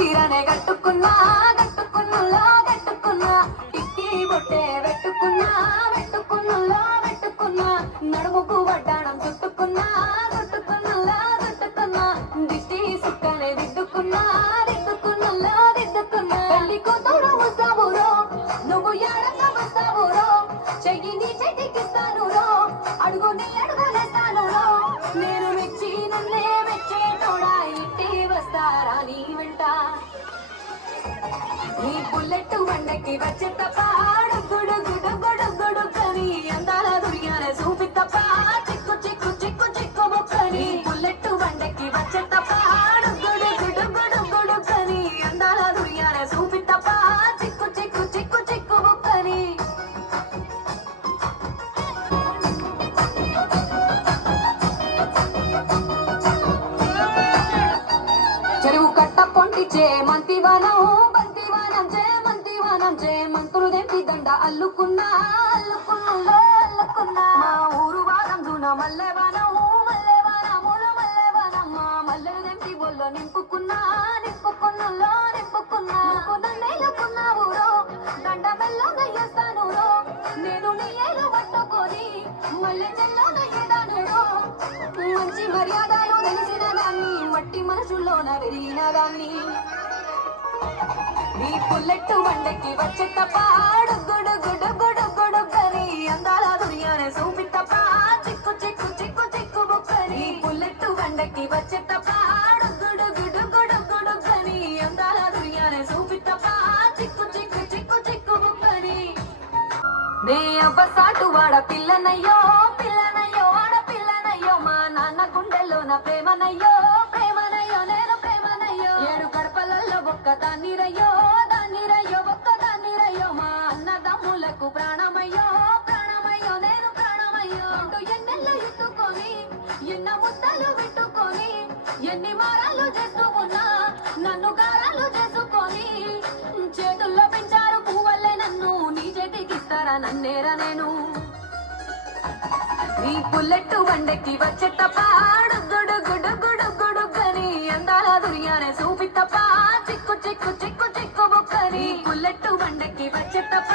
చీరనే కట్టుకున్నా కట్టుకున్నులో కట్టుకున్నా టిక్కి బొట్టే పెట్టుకున్నా పెట్టుకున్నులో పెట్టుకున్నా నడుముకు వడ్డాణం చుట్టుకున్నా చుట్టుకున్నులో చుట్టుకున్నా దిష్టి సుక్కనే దిద్దుకున్నా దిద్దుకున్నులో దిద్దుకున్నా పెళ్లి కూతురు వస్తావురో నువ్వు ఎడంగా వస్తావురో చెయ్యి నీ చెట్టికిస్తాను రో అడుగు నీ అడుగులేస్తాను రో నేను మెచ్చి నన్నే మెచ్చేటోడా ఇంటి వస్తారా నీ వెంట నీ బుల్లెట్ వండకి వచ్చే తప్ప గుడు గుడు గుడు గుడు కని అందాల దుర్యానే చూపి తప్ప చిక్కు చిక్కు చిక్కు చిక్కు బొక్కని బుల్లెట్ వండకి వచ్చే తప్ప గుడు గుడు గుడు గుడు కని అందాల దుర్యానే చూపి తప్ప చిక్కు చిక్కు చిక్కు చిక్కు బొక్కని చెరువు కట్ట పొంటిచే మంతివనం మంతులు దెంపి దండ అల్లుకున్నా అల్లుకున్నులో అల్లుకున్నా మా ఊరు వారం జూన మల్లెవనం మల్లెవనములు మల్లెవనమ్మ మల్లెలు దెంపి బొల్లో నింపుకున్నా నింపుకున్నులో నింపుకున్నా నన్నేలుకున్నావు రో దండ మెల్లో నయ్యేస్తాను రో నేను నీ ఏలు పట్టుకొని మల్లె చెల్లో నయ్యేదాను రో మంచి మర్యాదలు తెలిసిన దాన్ని మట్టి మనసులోన విరిగిన దాన్ని నీ బుల్లెట్ వండకి వచ్చే తప్ప గుడు గుడు గుడు గుడు కని అందాల దునియానే చూపి తప్ప చిక్కు చిక్కు చిక్కు చిక్కు బొక్కని బుల్లెట్ వండకి వచ్చే తప్ప గుడు గుడు గుడు గుడు కని అందాల దునియానే చూపి తప్ప చిక్కు చిక్కు చిక్కు చిక్కు బొక్కని నే అవ్వసాటు వాడ పిల్లనయ్యో పిల్లనయ్యో ఆడ పిల్లనయ్యో మా నాన్న గుండెల్లో నా ప్రేమనయ్యో ప్రేమనయ్యో నేను ప్రేమనయ్యో ఏడు కడపలలో బొక్క దాన్నిరయ్యో ప్రాణమయ్యో ప్రాణమయ్యో నేను ప్రాణమయ్యో అంటూ ఎన్నెల్లో ఎత్తుకొని ఎన్న ముద్దలు పెట్టుకొని ఎన్ని మారాలు చేస్తూ ఉన్నా నన్ను గారాలు చేసుకొని చేతుల్లో పెంచారు పువ్వల్లే నన్ను నీ చేతికిస్తారా నన్నేరా నేను నీ బుల్లెట్ వండకి వచ్చే తప్ప గుడు గుడు గుడు గుడు గని అందాల దుర్యానే చూపి తప్ప చిక్కు చిక్కు చిక్కు చిక్కు బొక్కని బుల్లెట్ వండకి వచ్చే తప్ప